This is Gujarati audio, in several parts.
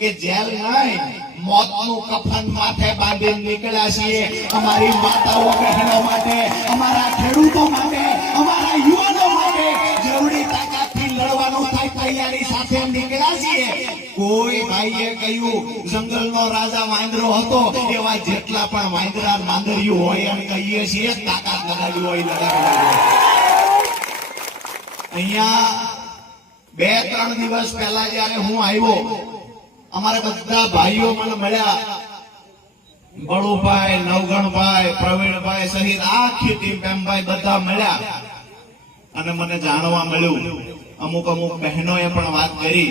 કે જેલ નહીં, મોતનું કફન માથે બાંધીને નીકળ્યા છીએ અમારી માતાઓ બહેનો માટે, અમારા ખેડૂતો માટે, અમારા યુવાનો માટે જેવડી તાકાતથી લડવાનું થાય તૈયારી સાથે નીકળ્યા છીએ. કોઈ ભાઈએ કહ્યું જંગલનો રાજા વાંદરો હતો, એવા જેટલા પણ વાંદરા માંદરિયું હોય એમ કહીએ છીએ તાકાત લગાવી હોય લગાવી. અહીંયા 2-3 દિવસ પહેલા જયારે હું આવ્યો, અમારા બધા ભાઈઓ મને મળ્યા, બળુભાઈ, નવગણભાઈ, પ્રવીણભાઈ સહિત આખી ટીમ એમભાઈ બધા મળ્યા અને મને જાણવા મળ્યું, અમુક બહેનોએ પણ વાત કરી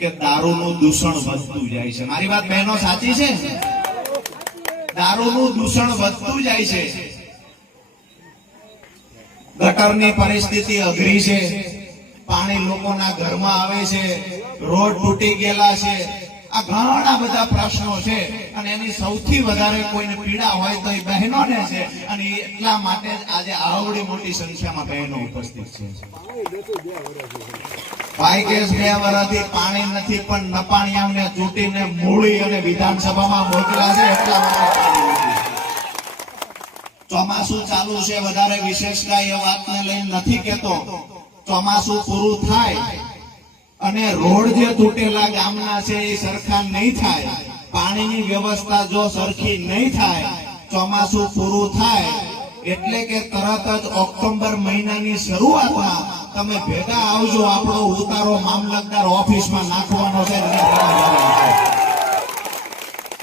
કે દારૂનું દૂષણ વધતું જાય છે. મારી વાત બહેનો સાચી છે? દારૂનું દૂષણ વધતું જાય છે. ગટરની પરિસ્થિતિ અઘરી છે, પાણી લોકોના ઘરમાં આવે છે, રોડ તૂટી ગયેલા છે, આ ઘણા બધા પ્રશ્નો છે અને એની સૌથી વધારે કોઈને પીડા હોય તો એ બહેનોને છે અને એટલા માટે આજે આવડી મોટી સંખ્યામાં બહેનો ઉપસ્થિત છે. ભાઈ કે 2 વર્ષથી પાણી નથી પણ નપાણિયાને ચૂંટીને મૂળી અને વિધાનસભામાં મોકલ્યા છે એટલા માટે. ચોમાસું ચાલુ છે, વધારે વિશેષતા એ વાતને લઈને નથી કેતો. ચોમાસું પૂરું થાય અને રોડ જે તૂટેલા ગામના છે એ સરખા નહીં થાય, પાણીની વ્યવસ્થા જો સરખી નહીં થાય, ચોમાસું પૂરું થાય એટલે કે તરત જ ઓક્ટોબર મહિનાની શરૂઆતમાં તમે ભેગા આવજો, આપણો ઉતારો મામલતદાર ઓફિસમાં નાખવાનો છે.